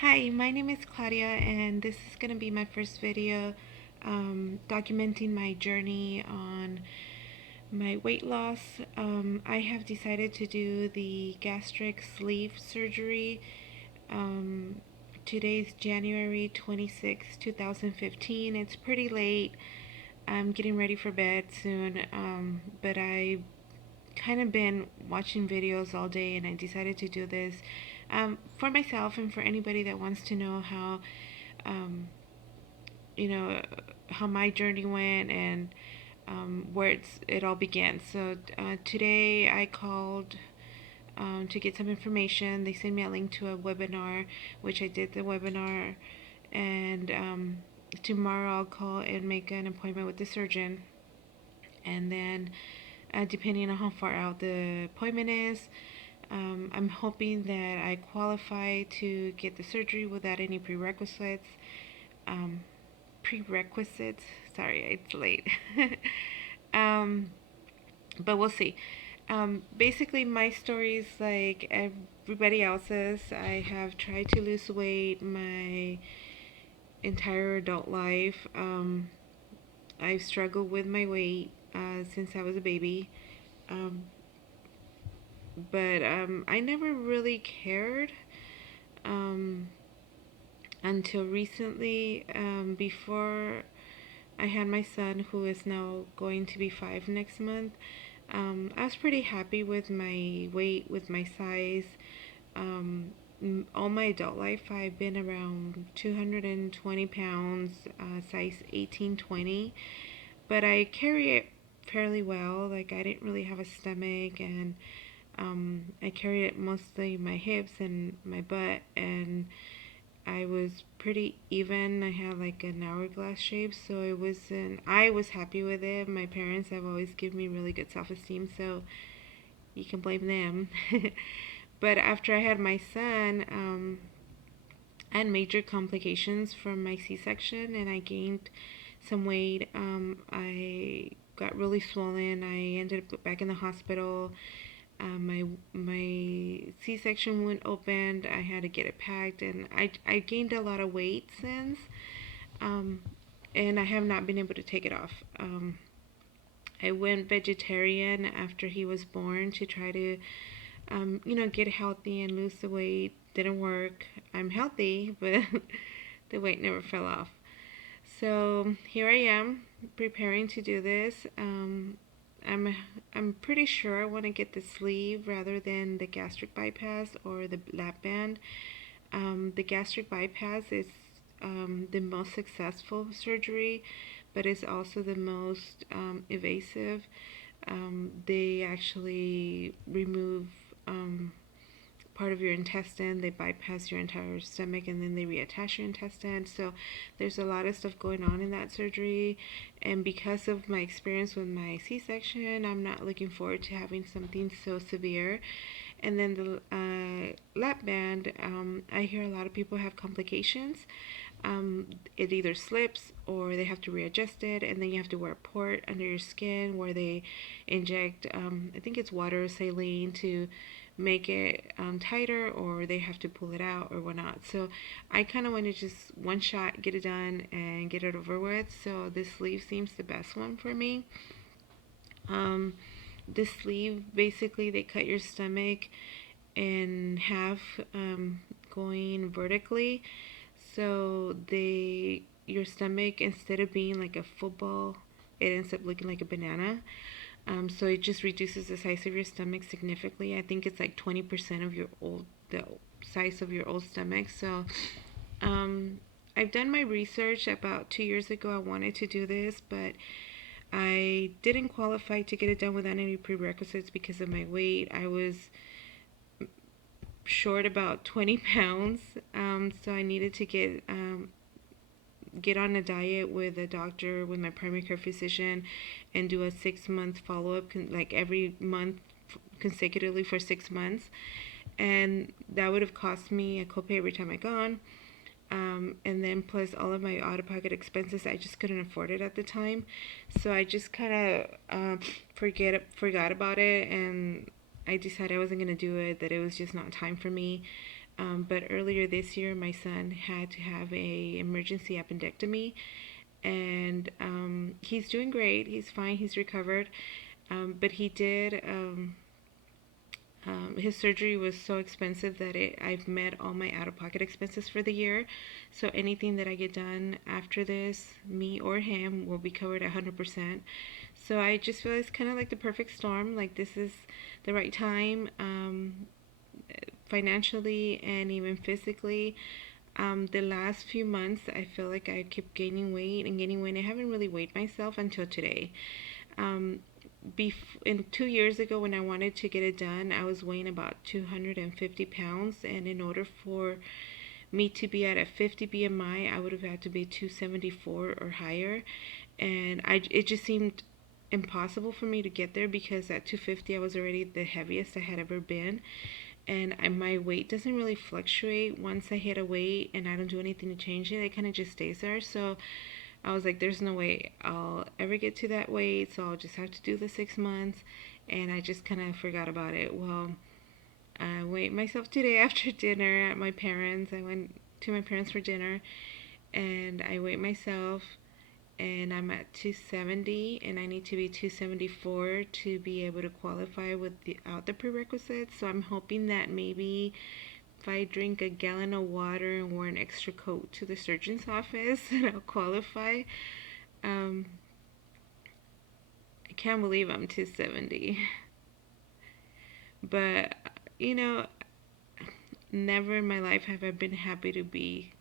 Hi, my name is Claudia, and this is going to be my first video documenting my journey on my weight loss. I have decided to do the gastric sleeve surgery. Um, Today's January 26, 2015. It's pretty late. I'm getting ready for bed soon, but I kind of been watching videos all day and I decided to do this for myself and for anybody that wants to know how, um, you know, how my journey went and where it all began. So today I called to get some information. They sent me a link to a webinar, which I did the webinar, and tomorrow I'll call and make an appointment with the surgeon, and then depending on how far out the appointment is, I'm hoping that I qualify to get the surgery without any prerequisites. Um, prerequisites. Sorry, it's late. um, but we'll see. Basically, my story is like everybody else's. I have tried to lose weight my entire adult life. I've struggled with my weight since I was a baby. Um, but I never really cared um, until recently, before I had my son, who is now going to be 5 next month. I was pretty happy with my weight, with my size. Um, all my adult life, I've been around 220 pounds, size 18-20, but I carry it fairly well. Like, I didn't really have a stomach, and I carried it mostly my hips and my butt, and I was pretty even. I had like an hourglass shape, so it wasn't. I was happy with it. My parents have always given me really good self-esteem, so you can blame them. But after I had my son, I had major complications from my C-section, and I gained some weight. I got really swollen. I ended up back in the hospital. My C-section wound opened. I had to get it packed, and I gained a lot of weight since, um, and I have not been able to take it off. I went vegetarian after he was born to try to, get healthy and lose the weight. Didn't work. I'm healthy, but the weight never fell off. So here I am preparing to do this. I'm I'm pretty sure I want to get the sleeve rather than the gastric bypass or the lap band. The gastric bypass is the most successful surgery, but it's also the most invasive. They actually remove part of your intestine. They bypass your entire stomach and then they reattach your intestine. So there's a lot of stuff going on in that surgery. And because of my experience with my C-section, I'm not looking forward to having something so severe. And then the lap band, I hear a lot of people have complications. It either slips or they have to readjust it, and then you have to wear a port under your skin where they inject, I think it's water or saline to make it tighter, or they have to pull it out or whatnot. So I kind of want to just one shot get it done and get it over with. So this sleeve seems the best one for me. Um, this sleeve, basically they cut your stomach in half, going vertically, so your stomach, instead of being like a football, it ends up looking like a banana. So it just reduces the size of your stomach significantly. I think it's like 20% of the size of your old stomach. So um, I've done my research. About 2 years ago, I wanted to do this, but I didn't qualify to get it done without any prerequisites because of my weight. I was short about 20 pounds, so I needed to get on a diet with a doctor, with my primary care physician, and do a 6 month follow up, like every month consecutively for 6 months. And that would have cost me a copay every time I gone. And then plus all of my out of pocket expenses, I just couldn't afford it at the time. So I just kind of forgot about it, and I decided I wasn't going to do it, that it was just not time for me. But earlier this year, my son had to have a emergency appendectomy, and he's doing great. He's fine. He's recovered. But he did. His surgery was so expensive that I've met all my out-of-pocket expenses for the year. So anything that I get done after this, me or him, will be covered 100%. So I just feel it's kind of like the perfect storm. Like this is the right time, financially and even physically. The last few months, I feel like I keep gaining weight and gaining weight. I haven't really weighed myself until today. Um, in 2 years ago, when I wanted to get it done, I was weighing about 250 pounds, and in order for me to be at a 50 BMI, I would have had to be 274 or higher, and it just seemed impossible for me to get there because at 250 I was already the heaviest I had ever been, and my weight doesn't really fluctuate. Once I hit a weight and I don't do anything to change it, it kind of just stays there. So I was like, there's no way I'll ever get to that weight, so I'll just have to do the 6 months. And I just kind of forgot about it. Well, I weighed myself today after dinner at my parents'. I went to my parents for dinner, and I weighed myself, and I'm at 270, and I need to be 274 to be able to qualify without the prerequisites. So I'm hoping that maybe if I drink a gallon of water and wear an extra coat to the surgeon's office, that I'll qualify. Um, I can't believe I'm 270. But, you know, never in my life have I been happy to be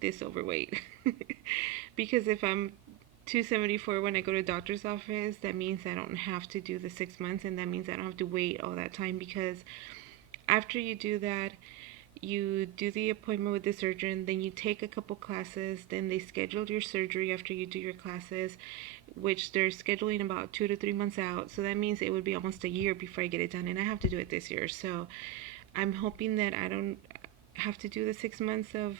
this overweight. Because if I'm 274 when I go to doctor's office, that means I don't have to do the 6 months, and that means I don't have to wait all that time, because after you do that, you do the appointment with the surgeon, then you take a couple classes, then they schedule your surgery after you do your classes, which they're scheduling about 2 to 3 months out. So that means it would be almost a year before I get it done, and I have to do it this year. So I'm hoping that I don't have to do the 6 months of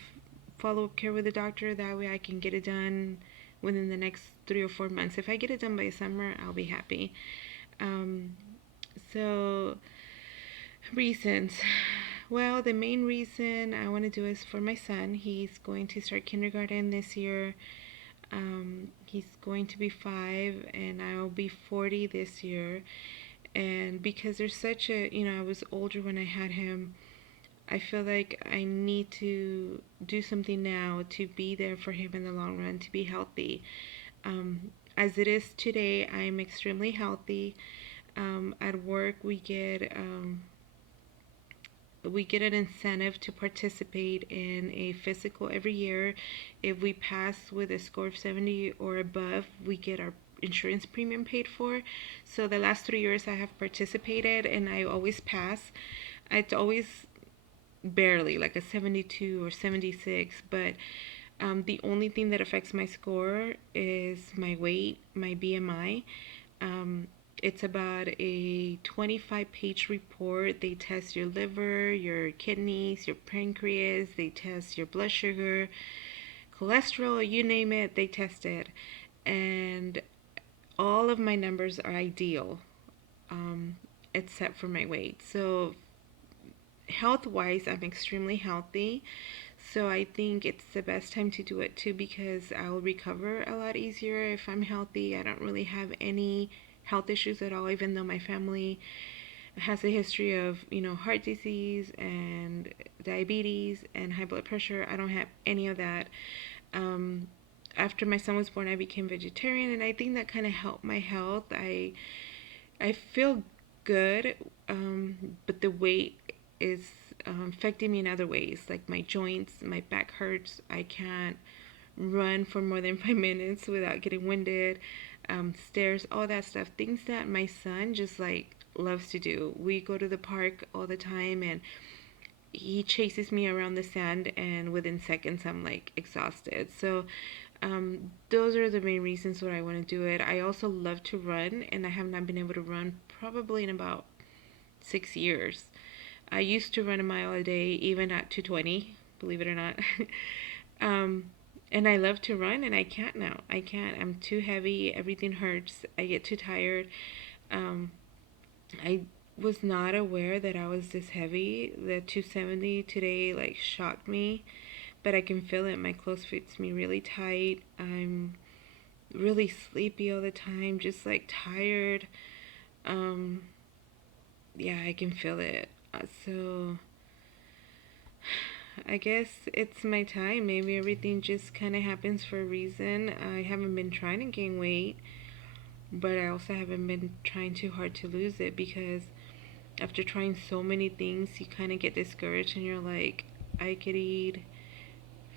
follow-up care with the doctor. That way I can get it done within the next 3 or 4 months. If I get it done by summer, I'll be happy. Um, so reasons. Well, the main reason I want to do is for my son. He's going to start kindergarten this year. He's going to be 5, and I'll be 40 this year. And because there's such a, I was older when I had him, I feel like I need to do something now to be there for him in the long run, to be healthy. As it is today, I'm extremely healthy. At work, we get an incentive to participate in a physical every year. If we pass with a score of 70 or above, we get our insurance premium paid for. So the last 3 years I have participated, and I always pass. It's always barely like a 72 or 76, but the only thing that affects my score is my weight, my BMI. It's about a 25-page report. They test your liver, your kidneys, your pancreas. They test your blood sugar, cholesterol, you name it, they test it. And all of my numbers are ideal, except for my weight. So health-wise, I'm extremely healthy. So I think it's the best time to do it too, because I'll recover a lot easier if I'm healthy. I don't really have any health issues at all, even though my family has a history of, heart disease and diabetes and high blood pressure. I don't have any of that. After my son was born, I became vegetarian, and I think that kind of helped my health. I feel good, but the weight is affecting me in other ways, like my joints, my back hurts. I can't run for more than 5 minutes without getting winded. Stairs, all that stuff, things that my son just like loves to do. We go to the park all the time, and he chases me around the sand, and within seconds I'm like exhausted. So those are the main reasons why I want to do it. I also love to run, and I have not been able to run probably in about 6 years. I used to run a mile a day, even at 220, believe it or not. And I love to run, and I can't now. I can't. I'm too heavy. Everything hurts. I get too tired. I was not aware that I was this heavy. The 270 today like shocked me, but I can feel it. My clothes fits me really tight. I'm really sleepy all the time, just like tired. Um, yeah, I can feel it. So I guess it's my time. Maybe everything just kind of happens for a reason. I haven't been trying to gain weight, but I also haven't been trying too hard to lose it, because after trying so many things, you kind of get discouraged and you're like, I could eat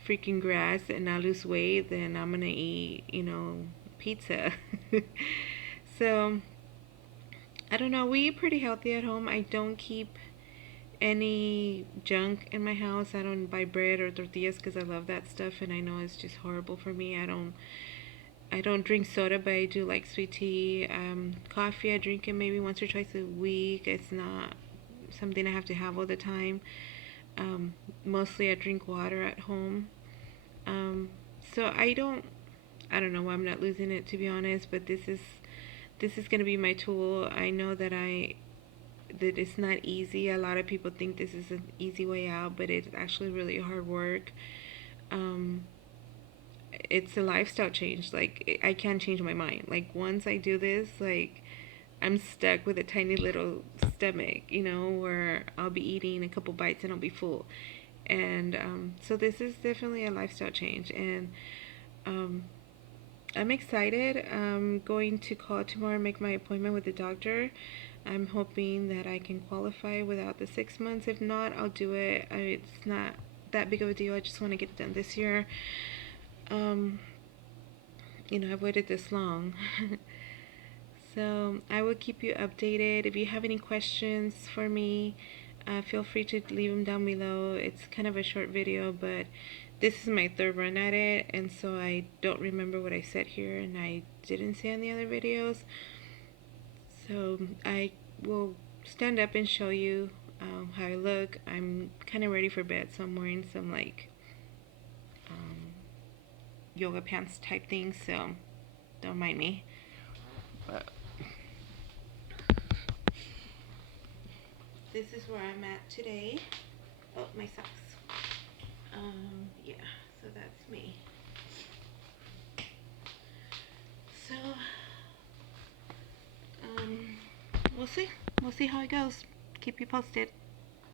freaking grass and not lose weight, then I'm gonna eat, pizza. So, I don't know. We eat pretty healthy at home. I don't keep any junk in my house. I don't buy bread or tortillas because I love that stuff and I know it's just horrible for me. I don't drink soda, but I do like sweet tea. Coffee, I drink it maybe once or twice a week. It's not something I have to have all the time. Mostly I drink water at home. Um, so I don't know why I'm not losing it, to be honest, but this is gonna be my tool. I know that it's not easy. A lot of people think this is an easy way out, but it's actually really hard work. Um, it's a lifestyle change. Like, I can't change my mind. Like, once I do this, like, I'm stuck with a tiny little stomach, where I'll be eating a couple bites and I'll be full. And so this is definitely a lifestyle change, and um, I'm excited. I'm going to call tomorrow and make my appointment with the doctor. I'm hoping that I can qualify without the 6 months. If not, I'll do it. It's not that big of a deal. I just want to get it done this year. Um, I've waited this long. So I will keep you updated. If you have any questions for me, feel free to leave them down below. It's kind of a short video, but this is my third run at it, and so I don't remember what I said here and I didn't say on the other videos. So I will stand up and show you how I look. I'm kind of ready for bed, so I'm wearing some like yoga pants type things, so don't mind me. But this is where I'm at today. Oh, my socks. Yeah, so that's me. So, um, we'll see. We'll see how it goes. Keep you posted.